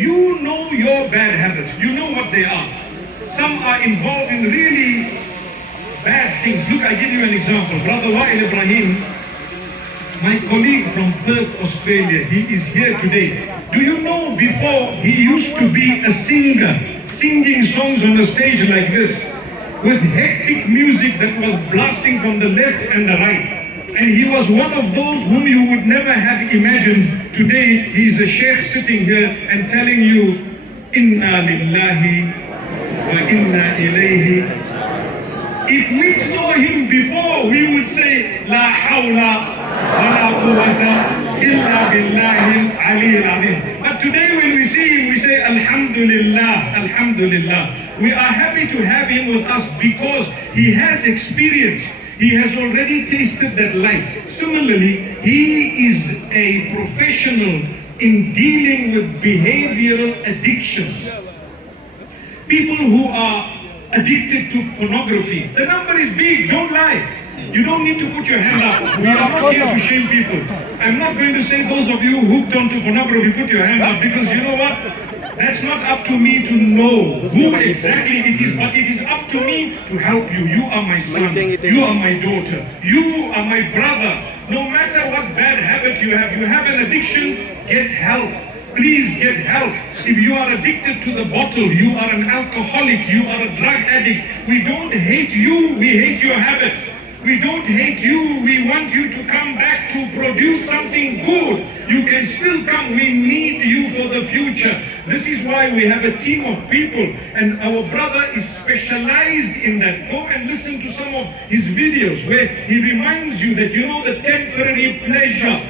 You know your bad habits. You know what they are. Some are involved in really bad things. Look, I give you an example. Brother Wael Ibrahim, my colleague from Perth, Australia, he is here today. Do you know before he used to be a singer, singing songs on a stage like this, with hectic music that was blasting from the left and the right. And he was one of those whom you would never have imagined. Today, he's a sheikh sitting here and telling you, Inna lillahi wa inna ilayhi. If we saw him before, we would say, La hawla wa la quwwata illa billahi aliyyil azim. But today when we see him, we say, Alhamdulillah, Alhamdulillah. We are happy to have him with us because he has experience. He has already tasted that life. Similarly, he is a professional in dealing with behavioral addictions. People who are addicted to pornography. The number is big, don't lie. You don't need to put your hand up. We are not here to shame people. I'm not going to say those of you hooked onto pornography, put your hand up, because you know what? That's not up to me to know who exactly it is, but it is up to me to help you. You are my son, you are my daughter, you are my brother. No matter what bad habit you have an addiction, get help. Please get help. If you are addicted to the bottle, you are an alcoholic, you are a drug addict, we don't hate you, we hate your habit. We don't hate you, we want you to come back to produce something good. You can still come, we need you for the future. This is why we have a team of people, and our brother is specialized in that. Go and listen to some of his videos where he reminds you that, you know, the temporary pleasure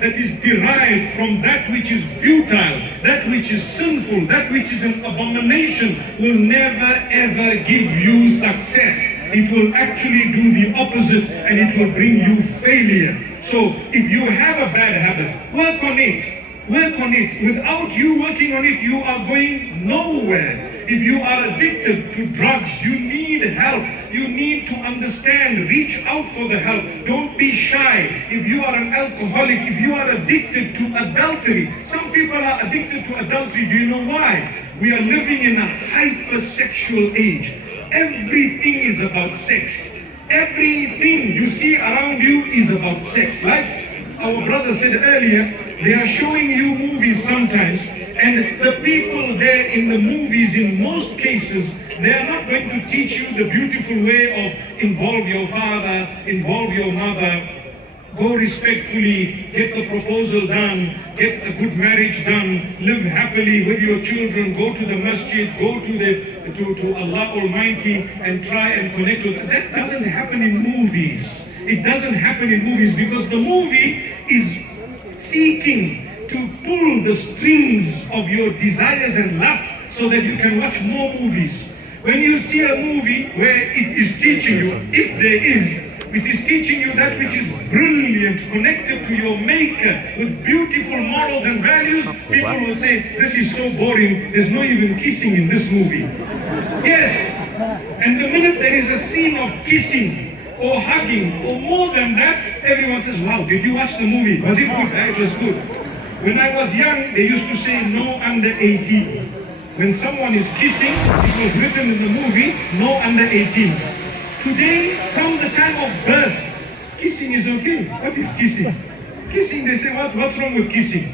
that is derived from that which is futile, that which is sinful, that which is an abomination, will never ever give you success. It will actually do the opposite, and it will bring you failure. So if you have a bad habit, work on it. Work on it. Without you working on it, you are going nowhere. If you are addicted to drugs, you need help. You need to understand. Reach out for the help. Don't be shy. If you are an alcoholic, if you are addicted to adultery, some people are addicted to adultery. Do you know why? We are living in a hypersexual age. Everything is about sex. Everything you see around you is about sex. Like our brother said earlier, they are showing you movies sometimes, and the people there in the movies, in most cases, they are not going to teach you the beautiful way of involve your father, involve your mother, go respectfully, get the proposal done, get a good marriage done, live happily with your children, go to the masjid, go to Allah Almighty and try and connect with them. That doesn't happen in movies. It doesn't happen in movies because the movie is seeking to pull the strings of your desires and lusts so that you can watch more movies. When you see a movie where it is teaching you, if there is, it is teaching you that which is brilliant, connected to your maker, with beautiful morals and values, people will say, this is so boring, there's no even kissing in this movie. Yes, and the minute there is a scene of kissing, or hugging, or more than that, everyone says, wow, did you watch the movie? Was it good? It was good. When I was young, they used to say no under 18. When someone is kissing, it was written in the movie, no under 18. Today, from the time of birth, kissing is okay. What is kissing? Kissing, they say, what's wrong with kissing?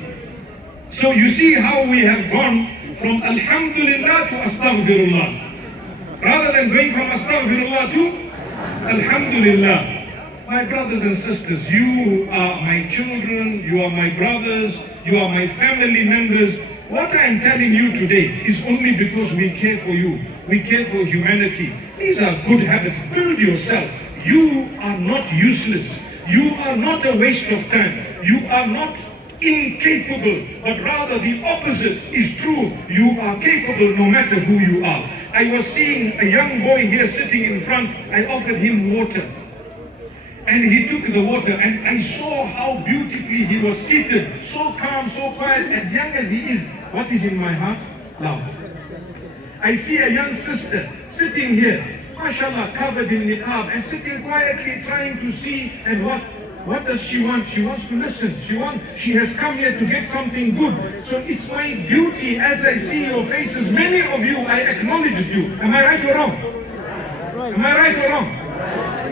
So you see how we have gone from Alhamdulillah to Astaghfirullah. Rather than going from Astaghfirullah to Alhamdulillah. My brothers and sisters, you are my children, you are my brothers, you are my family members. What I am telling you today is only because we care for you. We care for humanity. These are good habits. Build yourself. You are not useless. You are not a waste of time. You are not incapable, but rather the opposite is true. You are capable no matter who you are. I was seeing a young boy here sitting in front. I offered him water. And he took the water, and I saw how beautifully he was seated, so calm, so quiet, as young as he is. What is in my heart? Love. I see a young sister sitting here, mashallah, covered in niqab, and sitting quietly trying to see, and what? What does she want? She wants to listen. She has come here to get something good. So it's my duty, as I see your faces, many of you, I acknowledge you. Am I right or wrong? Am I right or wrong?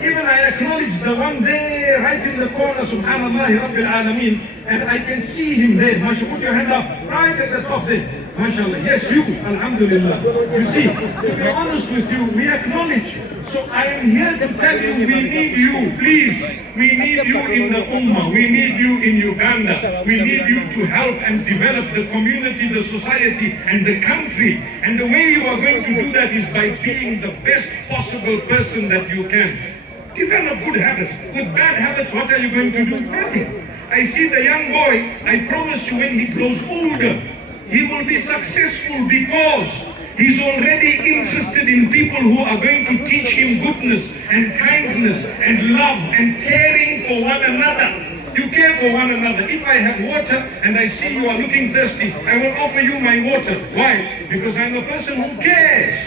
Even I acknowledge the one there, right in the corner, Subhanallah, Rabbil Alameen, and I can see him there. Mashallah, put your hand up, right at the top there. Mashallah, yes, you, Alhamdulillah. You see, to be honest with you, we acknowledge. So I am here to tell you, we need you, please. We need you in the Ummah. We need you in Uganda. We need you to help and develop the community, the society, and the country. And the way you are going to do that is by being the best possible person that you can. Develop good habits. With bad habits, what are you going to do? Nothing. I see the young boy, I promise you, when he grows older, he will be successful because he's already interested in people who are going to teach him goodness and kindness and love and caring for one another. You care for one another. If I have water and I see you are looking thirsty, I will offer you my water. Why? Because I'm a person who cares.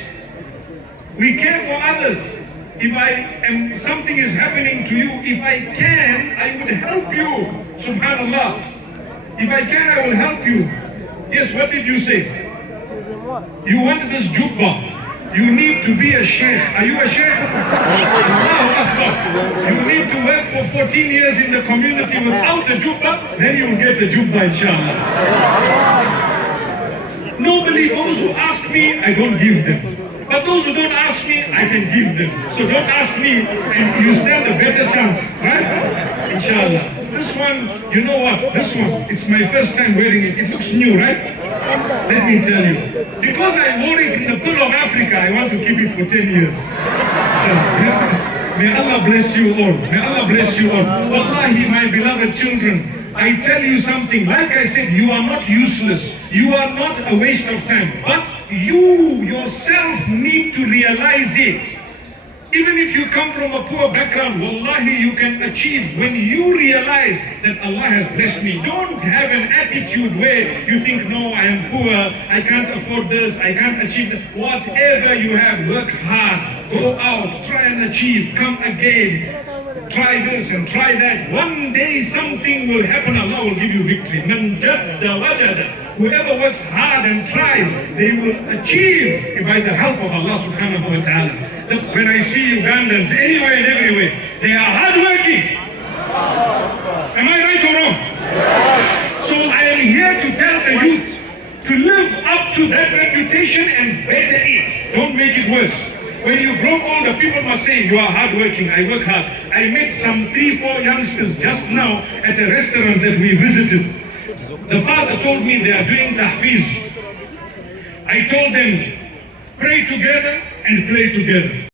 We care for others. If something is happening to you, if I can, I would help you. Subhanallah. If I can, I will help you. Yes, what did you say? You wanted this jubba. You need to be a sheikh. Are you a sheikh? You need to work for 14 years in the community without a jubba, then you will get a jubba, inshallah. Normally, those who ask me, I don't give them. But those who don't ask me, I can give them. So don't ask me, and you stand a better chance, right? Inshallah. This one, you know what? This one, it's my first time wearing it. It looks new, right? Let me tell you. Because I wore it in the Pearl of Africa, I want to keep it for 10 years. So, may Allah bless you all. May Allah bless you all. Wallahi, my beloved children, I tell you something. Like I said, you are not useless. You are not a waste of time. But you yourself need to realize it. Even if you come from a poor background, wallahi, you can achieve when you realize that Allah has blessed me. Don't have an attitude where you think, no, I am poor, I can't afford this, I can't achieve this. Whatever you have, work hard, go out, try and achieve, come again. Try this and try that. One day something will happen, Allah will give you victory. Man jadda wajada. Whoever works hard and tries, they will achieve by the help of Allah subhanahu wa ta'ala. When I see Ugandans anywhere and everywhere, they are hardworking. Am I right or wrong? So I am here to tell the youth to live up to that reputation and better it. Don't make it worse. When you grow older, people must say, you are hardworking, I work hard. I met some 3-4 youngsters just now at a restaurant that we visited. The father told me they are doing tahfiz. I told them, pray together and play together.